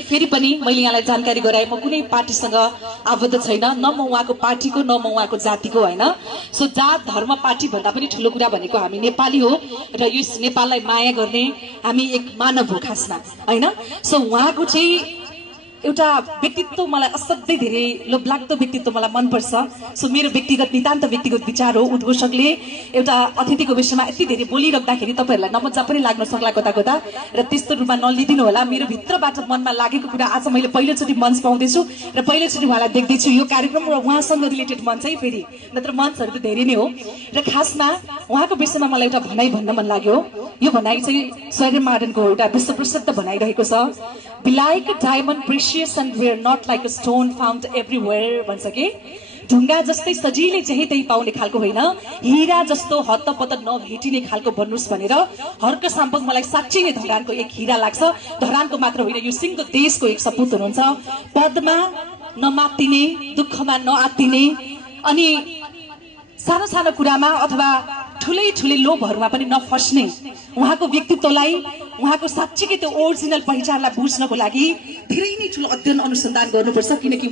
फेरि पनि मैले यहाँलाई जानकारी गराए म कुनै पार्टीसँग आबद्ध छैन, न म उहाँको पार्टीको न म उहाँको जातिको होइन। सो जात धर्म पार्टी भन्दा पनि ठुलो कुरा भनेको हामी नेपाली हो र यस नेपाललाई माया गर्ने हामी एक मानव हो खासमा होइन। सो उहाँको चाहिँ एउटा व्यक्तित्व मलाई असाध्यै धेरै लोभलाग्दो व्यक्तित्व मलाई मनपर्छ। सो मेरो व्यक्तिगत नितान्त व्यक्तिगत विचार हो। उद्घोषकले एउटा अतिथिको विषयमा यति धेरै बोलिराख्दाखेरि तपाईँहरूलाई नमजा पनि लाग्न सक्ला कता कता, र त्यस्तो रूपमा नलिदिनु होला। मेरो भित्रबाट मनमा लागेको कुरा आज मैले पहिलोचोटि मञ्च पाउँदैछु र पहिलोचोटि उहाँलाई देख्दैछु। यो कार्यक्रम र उहाँसँग रिलेटेड मञ्च है, फेरि नत्र मञ्चहरू त धेरै नै हो। र खासमा उहाँको विषयमा मलाई एउटा भनाइ भन्न मन लाग्यो। यो भनाइ चाहिँ स्वयं मार्डनको एउटा विश्व प्रसिद्ध भनाइरहेको छ, be like a diamond precious and rare not like a stone found everywhere भन्छ कि ढुङ्गा जस्तै सजिलै जहीँ तहीँ पाउने खालको होइन, हिरा जस्तो हत्तपत्त नभेटिने खालको भन्नुहोस् भनेर हर्क साम्पङ मलाई साँच्चै नै धरानको एक हिरा लाग्छ। धरानको मात्र होइन, यो सिङ्गो देशको एक सपुत हुनुहुन्छ। पदमा नमात्तिने, दुःखमा नआत्तिने, अनि सानो सानो कुरामा अथवा ठुलै ठुलै लोभहरूमा पनि नफस्ने उहाँको व्यक्तित्वलाई, उहाँको साँच्चीकै त्यो ओरिजिनल पहिचानलाई बुझ्नको लागि धेरै नै ठुलो अध्ययन अनुसन्धान गर्नुपर्छ, किनकि